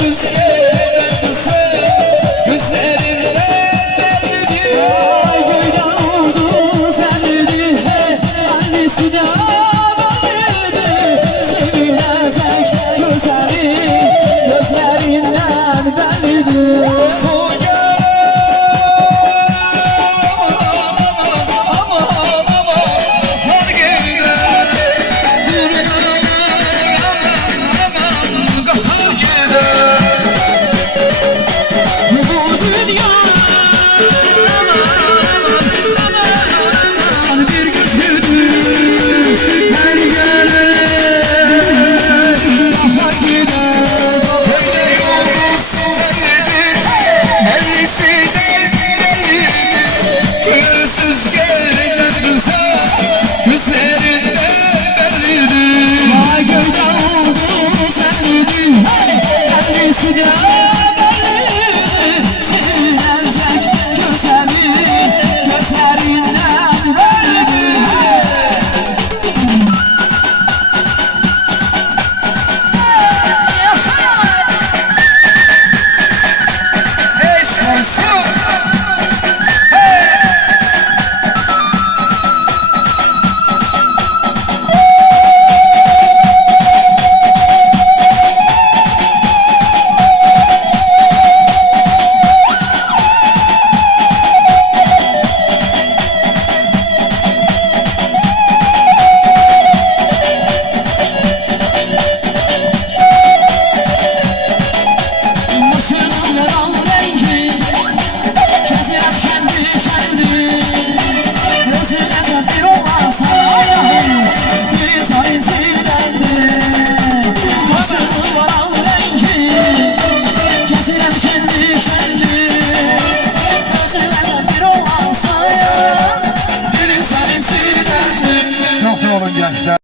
gönülsüz gelen sen gözlerinden bellidir. Göyden oldu senledi, annesi de böyledi. Sevilecek güzeli gözlerinden bellidir. Su gelen aman har gider. Katar gider. Bu dünya bir güzüdür, her yere rahat gider. Öyle yolcusu bellidir, ellisi de bellidir. Gönülsüz gelen güzel gözlerinden bellidir. Vay göyden oldu senledi, annesi de böyledi. Sevilecek güzeli gözlerinden bellidir. Hey sensin. Başının al rengi, keser kendi kendi. Gözüne de bir olan sarayım, biri sayıcılardı. Başının al rengi, keser kendi kendi. Gözüne de bir olan sarayım, biri sayıcılardı. Çok sağ olun gençler.